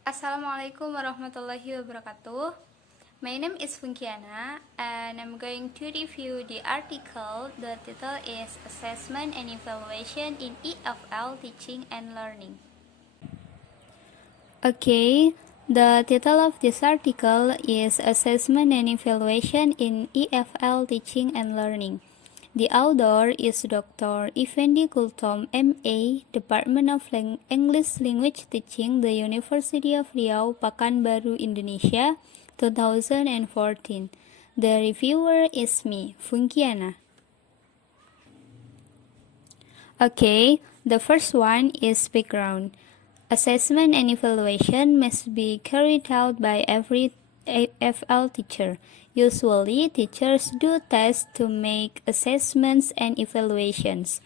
Assalamualaikum warahmatullahi wabarakatuh. My name is Funkiana and I'm going to review the article. The title is Assessment and Evaluation in EFL Teaching and Learning. Okay, the title of this article is Assessment and Evaluation in EFL Teaching and Learning. The author is Dr. Effendi Kultom, MA, Department of English Language Teaching, the University of Riau, Pekanbaru, Indonesia, 2014. The reviewer is me, Funkiana. Okay, the first one is background. Assessment and evaluation must be carried out by every EFL teacher. Usually, teachers do tests to make assessments and evaluations.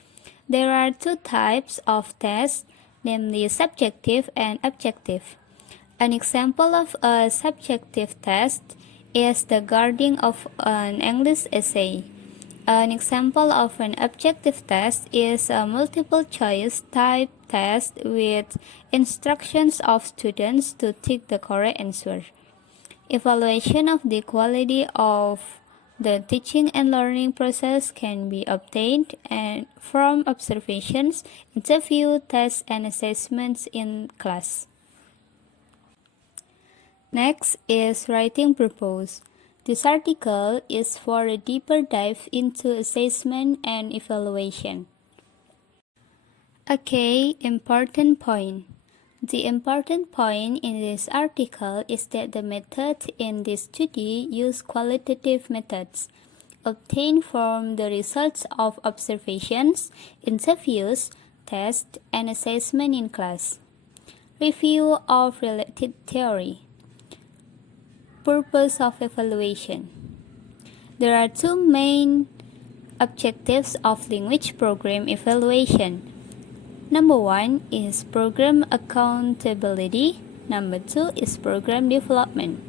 There are two types of tests, namely subjective and objective. An example of a subjective test is the grading of an English essay. An example of an objective test is a multiple choice type test with instructions of students to tick the correct answer. Evaluation of the quality of the teaching and learning process can be obtained from observations, interview, tests, and assessments in class. Next is writing purpose. This article is for a deeper dive into assessment and evaluation. Okay, important point. The important point in this article is that the method in this study use qualitative methods obtained from the results of observations, interviews, tests, and assessment in class. Review of related theory. Purpose of evaluation. There are two main objectives of language program evaluation. Number one is program accountability. Number two is program development.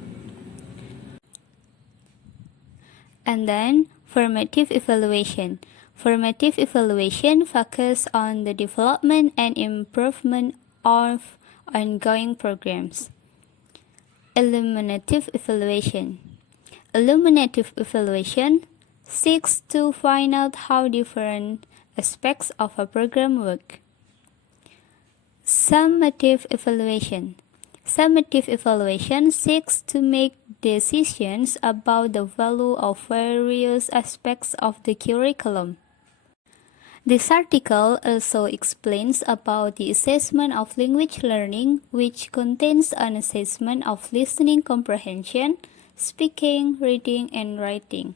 And then formative evaluation. Formative evaluation focuses on the development and improvement of ongoing programs. Illuminative evaluation. Illuminative evaluation seeks to find out how different aspects of a program work. Summative evaluation. Summative evaluation seeks to make decisions about the value of various aspects of the curriculum. This article also explains about the assessment of language learning, which contains an assessment of listening comprehension, speaking, reading, and writing.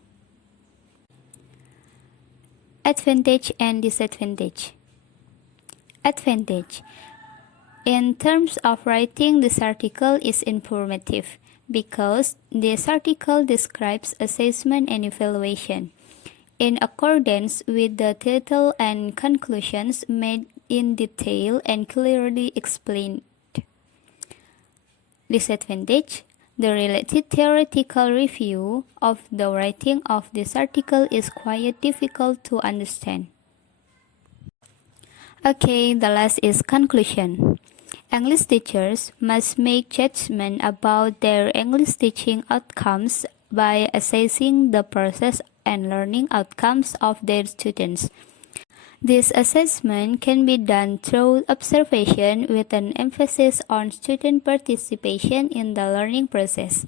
Advantage and disadvantage. Advantage. In terms of writing, this article is informative because this article describes assessment and evaluation in accordance with the title and conclusions made in detail and clearly explained. Disadvantage. The related theoretical review of the writing of this article is quite difficult to understand. Okay, the last is conclusion. English teachers must make judgment about their English teaching outcomes by assessing the process and learning outcomes of their students. This assessment can be done through observation with an emphasis on student participation in the learning process.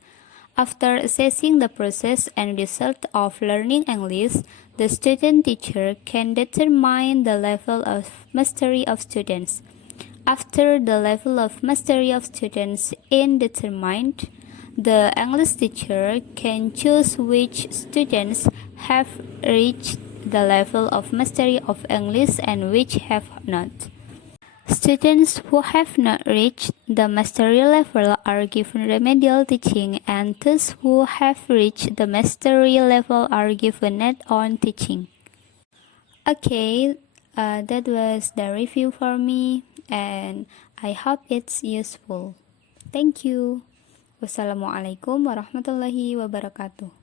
After assessing the process and result of learning English, the student teacher can determine the level of mastery of students. After the level of mastery of students is determined, the English teacher can choose which students have reached the level of mastery of English and which have not. Students who have not reached the mastery level are given remedial teaching, and those who have reached the mastery level are given add-on teaching. Okay, that was the review for me, and I hope it's useful. Thank you. Wassalamualaikum warahmatullahi wabarakatuh.